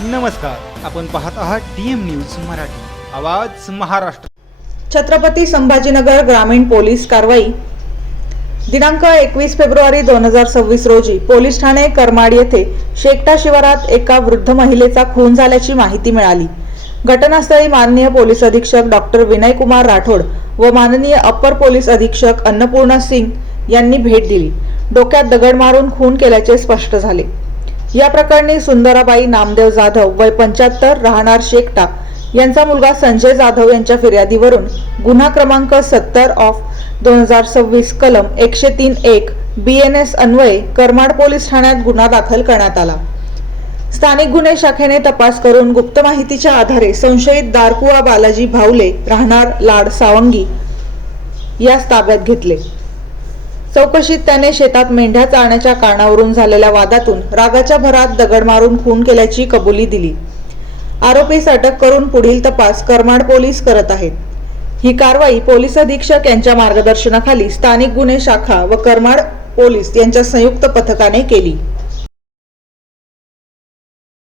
नमस्कार, आपण पाहत आहात डीएम न्यूज मराठी, आवाज महाराष्ट्र। छत्रपती संभाजीनगर ग्रामीण पोलीस कारवाई दिनांक 21 फेब्रुवारी 2026 रोजी पोलीस ठाणे करमाड येथे शेकटा शिवारात एका वृद्ध महिलेचा खून झाल्याची माहिती मिळाली। घटनास्थळी माननीय पोलीस अधीक्षक डॉक्टर विनय कुमार राठोड व माननीय अप्पर पोलीस अधीक्षक अन्नपूर्णा सिंग यांनी भेट दिली। डोक्यात दगड मारून खून केल्याचे स्पष्ट झाले। या प्रकरणी सुंदराबाई नामदेव जाधव वय 75 राहणार शेकटा यांचा मुलगा संजय जाधव यांच्या फिर्यादीवरून गुन्हा क्रमांक 70/2026 कलम 103(1) BNS अन्वये करमाड पोलीस ठाण्यात गुन्हा दाखल करण्यात आला। स्थानिक गुन्हे शाखेने तपास करून गुप्त माहितीच्या आधारे संशयित दारकुआ बालाजी भावले राहणार लाड सावंगी यास ताब्यात घेतले। चौकशीत त्याने शेतात मेंढ्या चारण्याच्या कारणावरून झालेल्या वादातून रागाच्या भरात दगड मारून खून केल्याची कबुली दिली। आरोपीस अटक करून पुढील तपास करमाड पोलीस करत आहेत। ही कारवाई पोलीस अधीक्षक यांच्या मार्गदर्शनाखाली स्थानिक गुन्हे शाखा व करमाड पोलीस यांच्या संयुक्त पथकाने केली।